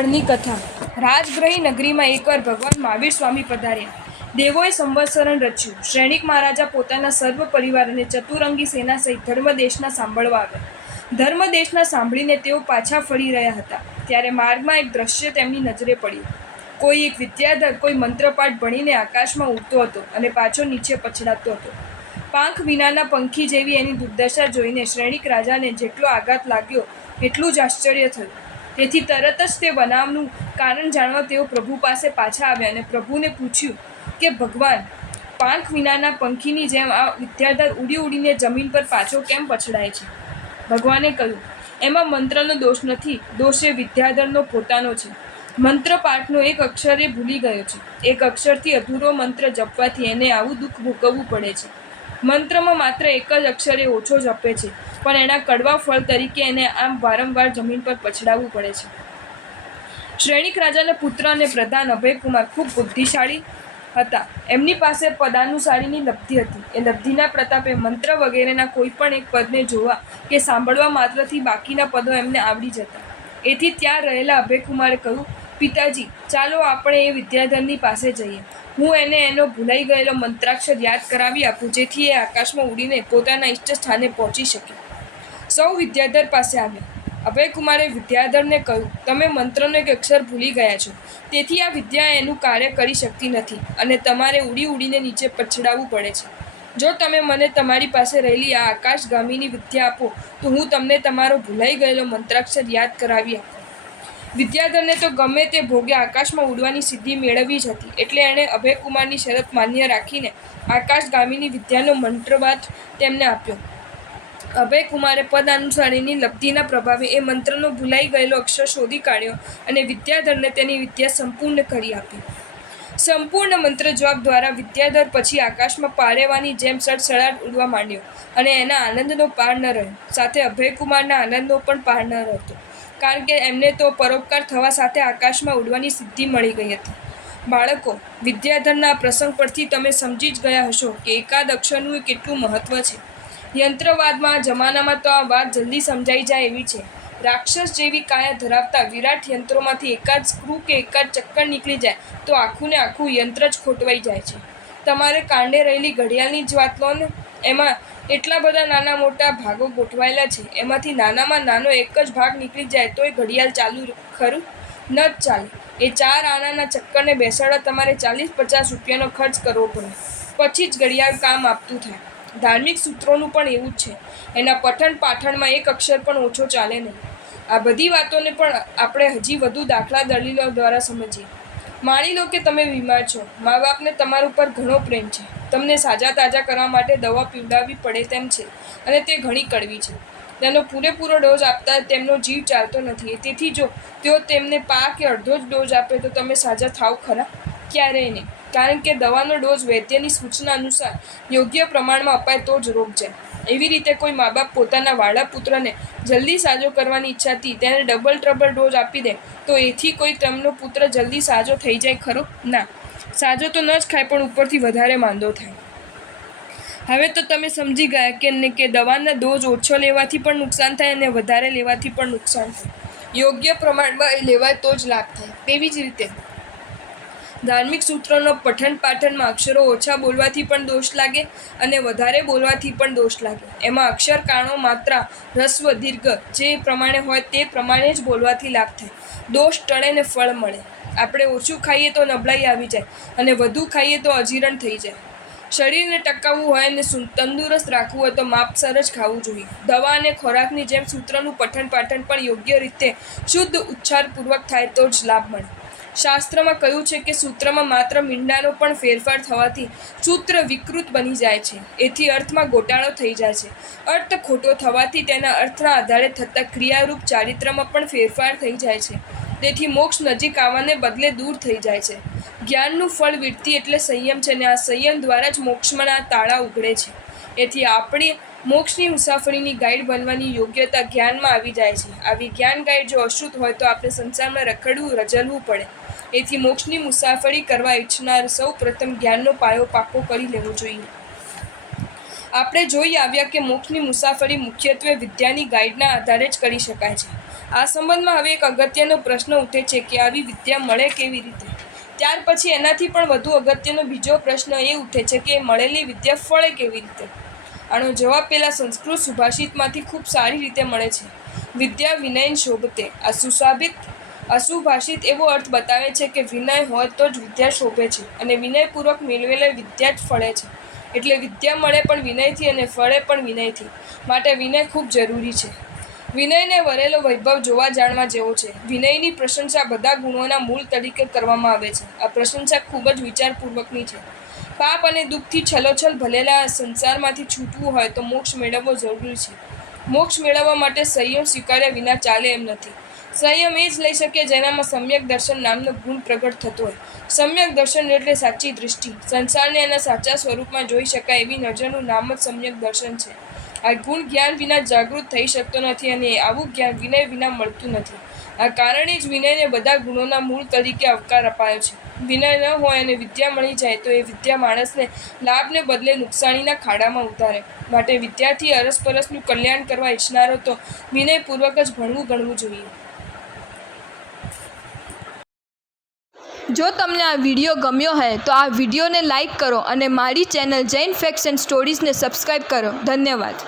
સ્થળની કથા। રાજગ્રહી નગરીમાં એકવાર ભગવાન મહાવીર સ્વામી પધાર્યા। દેવોએ સંવત્સરણ રચ્યું। શ્રેણિક મહારાજા પોતાના સર્વ પરિવાર અને ચતુરંગી સેના સહિત ધર્મદેશના સાંભળવા આવ્યા। ધર્મદેશના સાંભળીને તેઓ પાછા ફરી રહ્યા હતા, ત્યારે માર્ગમાં એક દ્રશ્ય તેમની નજરે પડ્યું। કોઈ એક વિદ્યાધર કોઈ મંત્રપાઠ ભણીને આકાશમાં ઉડતો હતો અને પાછો નીચે પછડાતો હતો। પાંખ વિનાના પંખી જેવી એની દુર્દશા જોઈને શ્રેણિક રાજાને જેટલો આઘાત લાગ્યો એટલું જ આશ્ચર્ય થયું। તેથી તરત જ તે બનાવનું કારણ જાણવા તેઓ પ્રભુ પાસે પાછા આવ્યા અને પ્રભુને પૂછ્યું કે ભગવાન, પાંખ વિનાના પંખીની જેમ આ વિદ્યાધર ઉડી ઉડીને જમીન પર પાછો કેમ પછડાય છે? ભગવાને કહ્યું, એમાં મંત્રનો દોષ નથી, દોષ એ વિદ્યાધરનો પોતાનો છે। મંત્ર પાઠનો એક અક્ષર એ ભૂલી ગયો છે। એક અક્ષરથી અધૂરો મંત્ર જપવાથી એને આવું દુઃખ ભોગવવું પડે છે। મંત્રમાં માત્ર એક જ અક્ષર એ ઓછો જપે છે, પણ એના કડવા ફળ તરીકે એને આમ વારંવાર જમીન પર પછડાવવું પડે છે। શ્રેણિક રાજાના પુત્ર અને પ્રધાન અભયકુમાર ખૂબ બુદ્ધિશાળી હતા। એમની પાસે પદાનુસારીની લબ્ધિ હતી। એ લબ્ધિના પ્રતાપે મંત્ર વગેરેના કોઈ પણ એક પદને જોવા કે સાંભળવા માત્રથી બાકીના પદો એમને આવડી જતા। એથી ત્યાં રહેલા અભયકુમારે કહ્યું, પિતાજી, ચાલો આપણે એ વિદ્યાધરની પાસે જઈએ। હું એને એનો ભૂલાઈ ગયેલો મંત્રાક્ષર યાદ કરાવી આપું, જેથી એ આકાશમાં ઉડીને પોતાના ઇષ્ટ સ્થાને પહોંચી શકે। સૌ વિદ્યાધર પાસે આવ્યા। અભયકુમારે વિદ્યાધરને કહ્યું, તમે મંત્રનો એક અક્ષર ભૂલી ગયા છો, તેથી આ વિદ્યા એનું કાર્ય કરી શકતી નથી અને તમારે ઉડી ઉડીને નીચે પછડાવવું પડે છે। જો તમે મને તમારી પાસે રહેલી આ આકાશગામીની વિદ્યા આપો તો હું તમને તમારો ભૂલાઈ ગયેલો મંત્રાક્ષર યાદ કરાવી આપું। વિદ્યાધરને તો ગમે તે ભોગે આકાશમાં ઉડવાની સિદ્ધિ મેળવવી જ હતી, એટલે એણે અભયકુમારની શરત માન્ય રાખીને આકાશગામીની વિદ્યાનો મંત્રપાઠ તેમને આપ્યો। અભયકુમારે પદાનુસારીની લબ્ધિના પ્રભાવે એ મંત્રનો ભૂલાઈ ગયેલો અક્ષર શોધી કાઢ્યો અને વિદ્યાધરને તેની વિદ્યા સંપૂર્ણ કરી આપી। સંપૂર્ણ મંત્ર જપ દ્વારા વિદ્યાધર પછી આકાશમાં પારેવાની જેમ સડસડાટ ઉડવા માંડ્યો અને એના આનંદનો પાર ન રહ્યો। સાથે અભયકુમારના આનંદનો પણ પાર ન રહેતો, કારણ કે એમને તો પરોપકાર થવા સાથે આકાશમાં ઉડવાની સિદ્ધિ મળી ગઈ હતી। બાળકો, વિદ્યાધરના આ પ્રસંગ પરથી તમે સમજી જ ગયા હશો કે એકાદ અક્ષરનું કેટલું મહત્વ છે। યંત્રવાદમાં જમાનામાં તો આ વાત જલ્દી સમજાઈ જાય એવી છે। રાક્ષસ જેવી કાયા ધરાવતા વિરાટ યંત્રોમાંથી એકાદ સ્ક્રૂ કે એકાદ ચક્કર નીકળી જાય તો આખું ને આખું યંત્ર જ ખોટવાઈ જાય છે। તમારે કાંડે રહેલી ઘડિયાળની જ વાત લો ને, એમાં એટલા બધા નાના મોટા ભાગો ગોઠવાયેલા છે, એમાંથી નાનામાં નાનો એક જ ભાગ નીકળી જાય તો એ ઘડિયાળ ચાલુ ખરું? ન જ ચાલે। એ 4 આનાના ચક્કરને બેસાડવા તમારે 40-50 રૂપિયાનો ખર્ચ કરવો પડે, પછી જ ઘડિયાળ કામ આપતું થાય। ધાર્મિક સૂત્રોનું પણ એવું જ છે। એના પઠન પાઠણમાં એક અક્ષર પણ ઓછો ચાલે નહીં। આ બધી વાતોને પણ આપણે હજી વધુ દાખલા દલીલો દ્વારા સમજીએ। માની લો કે તમે બીમાર છો, મા બાપને તમારા ઉપર ઘણો પ્રેમ છે, તમને સાજા તાજા કરવા માટે દવા પીવડાવવી પડે તેમ છે અને તે ઘણી કડવી છે। તેનો પૂરેપૂરો ડોઝ આપતા તેમનો જીવ ચાલતો નથી, તેથી જો તેઓ તેમને પા કે અડધો જ ડોઝ આપે તો તમે સાજા થાવ ખરા? ક્યારેય નહીં, કારણ કે દવાનો ડોઝ વૈદ્યની સૂચના અનુસાર યોગ્ય પ્રમાણમાં અપાય તો જ રોગ જાય। એવી રીતે કોઈ મા બાપ પોતાના વાલા પુત્રને જલ્દી સાજો કરવાની ઈચ્છાથી તેને ડબલ ટ્રબલ ડોઝ આપી દે તો એથી કોઈ તેમનો પુત્ર જલ્દી સાજો થઈ જાય ખરો? ના, સાજો તો ન જ ખાય પણ ઉપરથી વધારે માંદો થાય। હવે તો તમે સમજી ગયા કે દવાના ડોઝ ઓછો લેવાથી પણ નુકસાન થાય અને વધારે લેવાથી પણ નુકસાન થાય। યોગ્ય પ્રમાણમાં એ લેવાય તો જ લાભ થાય। તેવી જ રીતે ધાર્મિક સૂત્રોનો પઠન પાઠનમાં અક્ષરો ઓછા બોલવાથી પણ દોષ લાગે અને વધારે બોલવાથી પણ દોષ લાગે। એમાં અક્ષર, કાણો, માત્રા, હ્રસ્વ, દીર્ઘ જે પ્રમાણે હોય તે પ્રમાણે જ બોલવાથી લાભ થાય। દોષ ટળે ને ફળ મળે। આપણે ઓછું ખાઈએ તો નબળાઈ આવી જાય અને વધુ ખાઈએ તો અજીર્ણ થઈ જાય। શરીરને ટકાવવું હોય અને તંદુરસ્ત રાખવું હોય તો માપસર જ ખાવું જોઈએ। દવા અને ખોરાકની જેમ સૂત્રનું પઠન પાઠન પણ યોગ્ય રીતે શુદ્ધ ઉચ્ચારપૂર્વક થાય તો જ લાભ મળે। શાસ્ત્રમાં કહ્યું છે કે સૂત્રમાં માત્ર મીંડાનો પણ ફેરફાર થવાથી સૂત્ર વિકૃત બની જાય છે, એથી અર્થમાં ગોટાળો થઈ જાય છે। અર્થ ખોટો થવાથી તેના અર્થના આધારે થતા ક્રિયારૂપ ચારિત્ર્યમાં પણ ફેરફાર થઈ જાય છે, તેથી મોક્ષ નજીક આવવાને બદલે દૂર થઈ જાય છે। જ્ઞાનનું ફળ વીરતી એટલે સંયમ છે અને આ સંયમ દ્વારા જ મોક્ષમાં તાળા ઉઘડે છે। એથી આપણી મોક્ષની મુસાફરીની ગાઈડ બનવાની યોગ્યતા જ્ઞાનમાં આવી જાય છે। આવી જ્ઞાન ગાઈડ જો અશુદ્ધ હોય તો આપણે સંસારમાં રઝળવું પડે। એથી મોક્ષની મુસાફરી કરવા ઈચ્છનાર સૌ પ્રથમ જ્ઞાનનો પાયો પાકો કરી લેવો જોઈએ। આપણે જોઈ આવ્યા કે મોક્ષની મુસાફરી મુખ્યત્વે વિદ્યાની ગાઈડના આધારે જ કરી શકાય છે। આ સંબંધમાં હવે એક અગત્યનો પ્રશ્ન ઉઠે છે કે આવી વિદ્યા મળે કેવી રીતે? ત્યાર પછી એનાથી પણ વધુ અગત્યનો બીજો પ્રશ્ન એ ઉઠે છે કે મળેલી વિદ્યા ફળે કેવી રીતે? આનો જવાબ પેલા સંસ્કૃત સુભાષિતમાંથી ખૂબ સારી રીતે મળે છે. વિદ્યા વિનય શોભતે. આ સુભાષિત એવો અર્થ બતાવે છે કે વિનય હોય તો જ વિદ્યા શોભે છે અને વિનયપૂર્વક મેળવેલી વિદ્યા જ ફળે છે. એટલે વિદ્યા મળે પણ વિનયથી અને ફળે પણ વિનયથી. માટે વિનય ખૂબ જરૂરી છે. વિનયને વરેલો વૈભવ જોવા જાણવા જેવો છે. વિનયની પ્રશંસા બધા ગુણોના મૂળ તરીકે કરવામાં આવે છે. આ પ્રશંસા ખૂબ જ વિચારપૂર્વકની છે. પાપ અને દુઃખથી છલોછલ ભરેલા સંસારમાંથી છૂટવું હોય તો મોક્ષ મેળવવો જરૂરી છે. મોક્ષ મેળવવા માટે સંયમ સ્વીકાર્યા વિના ચાલે એમ નથી. સંયમ એ જ લઈ શકે જેનામાં સમ્યક દર્શન નામનો ગુણ પ્રગટ થતો હોય. સમ્યક દર્શન એટલે સાચી દૃષ્ટિ. સંસારને એના સાચા સ્વરૂપમાં જોઈ શકાય એવી નજરનું નામ જ સમ્યક દર્શન છે. આ ગુણ જ્ઞાન વિના જાગૃત થઈ શકતો નથી અને આવું જ્ઞાન વિનય વિના મળતું નથી. આ કારણે જ વિનયને બધા ગુણોના મૂળ તરીકે આવકાર અપાયો છે. વિનય ન હોય અને વિદ્યા મળી જાય તો એ વિદ્યા માણસને લાભને બદલે નુકસાનીના ખાડામાં ઉતારે. માટે વિદ્યાર્થી અરસપરસનું કલ્યાણ કરવા ઈચ્છનારો તો વિનયપૂર્વક જ ગણવું જોઈએ. જો તમને આ વિડીયો ગમ્યો હોય તો આ વિડીયોને લાઈક કરો અને મારી ચેનલ જૈન ફેક્ટ્સ એન્ડ સ્ટોરીઝને સબસ્ક્રાઈબ કરો. ધન્યવાદ.